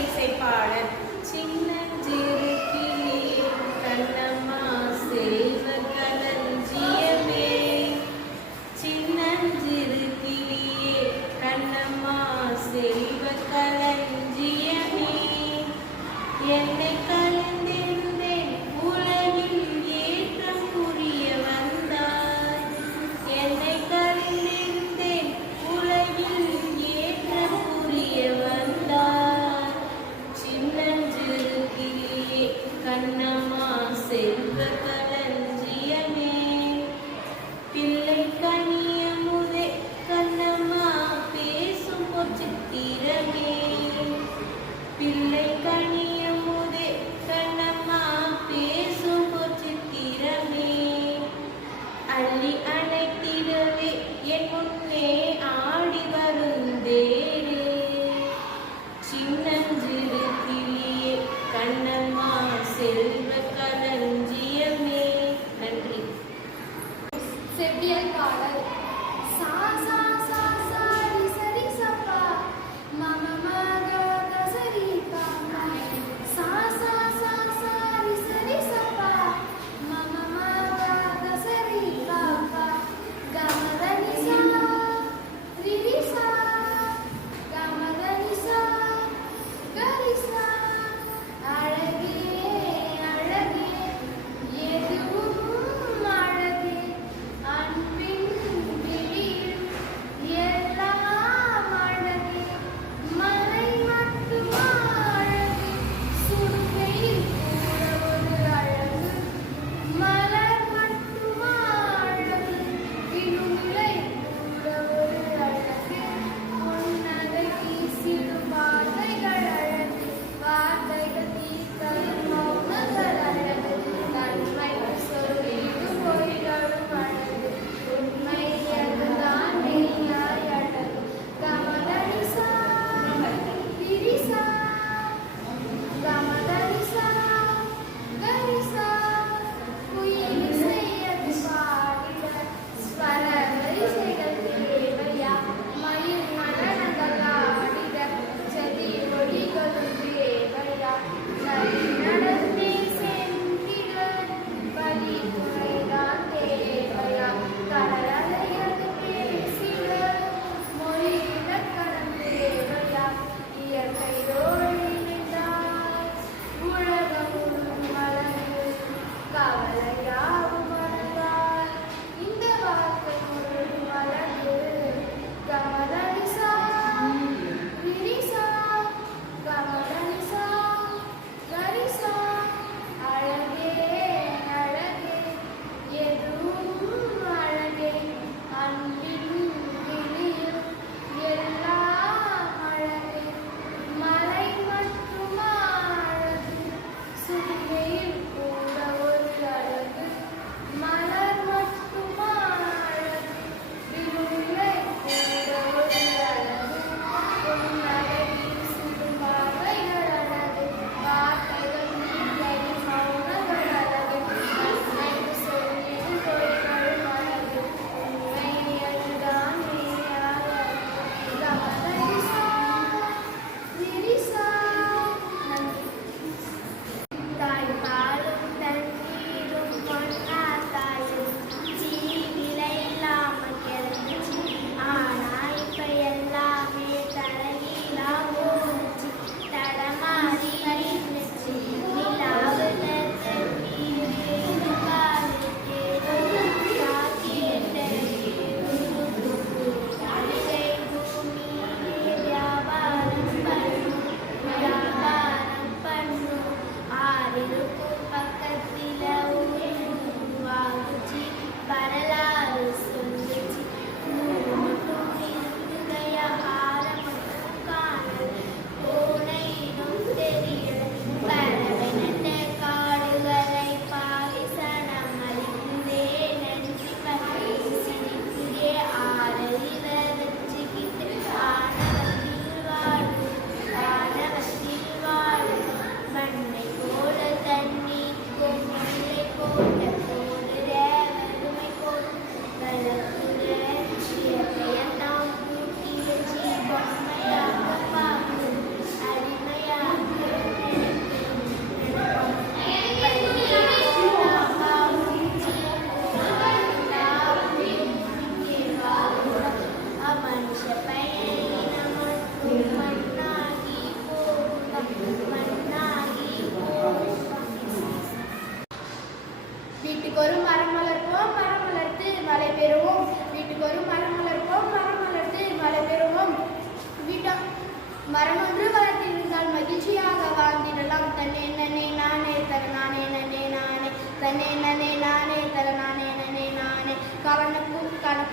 இசைப்பாடல் சின்னஞ்சிறு கிளியே கண்ணம்மா செல்வ களஞ்சியமே, சின்னஞ்சிறு கிளியே கண்ணம்மா செல்வ களஞ்சியமே, என்னை கலந்திருந்தேன் உலகில் ஏற்றம் புரிய வந்தாய், என்னை கலந்திருந்தேன் உலகில் ஏற்றம் புரிய வந்தாய், சின்னஞ்சிறு கிளியே கண்ணம்மா செல்வ களஞ்சியமே, பிள்ளை கனியமுதே கண்ணம்மா பேசும் பொச்சித்திரமே, பிள்ளை கனியமுதே கண்ணம்மா பேசும் பொச்சித்திரமே, அள்ளி அணைத்திடவே என் முன்னே ஆடி வருந்தேனே, சின்னஞ்சிறு கிளியே கண்ணம்மா செல்வ களஞ்சியமே. நன்றி. செவ்வியல் பாடல் சா சா சா சா ரி சரி சப்பா மம மக கசரி பாப்பா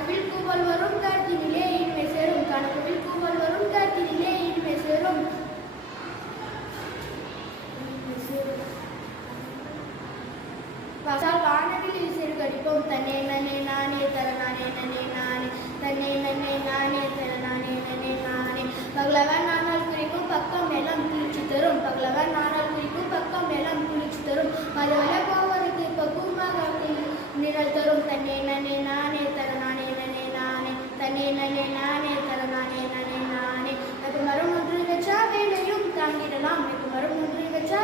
கனவில் கூவல் வரும் காற்றினிலே இனிமை சேரும் கனவில் கூவல் வரும் காற்றினிலே இனிமை சேரும் வானவில் சிறுகடிப்போம் தன்னே நன்னே நானே தர நானே நன்னே நானே தன்னே நன்னே நானே தர நானே நன்னே நானே பகலவன் நானால் குறிக்கும் பக்கம் எல்லாம் குளிச்சு தரும் பகலவன் நானால் குறிக்கும் பக்கம் எல்லாம் குளிச்சு தரும் மதுவல போவதற்கு பக்குவமாக நிழல் தரும் தன்னே நன்னே நானே தர நானே நன்னே நானே தன்னே நன்னே நானே தர நானே நன்னே நானே அது மரம் ஒன்று வச்சா வேலையும் தாங்கிடலாம் மரம் ஒன்று வச்சா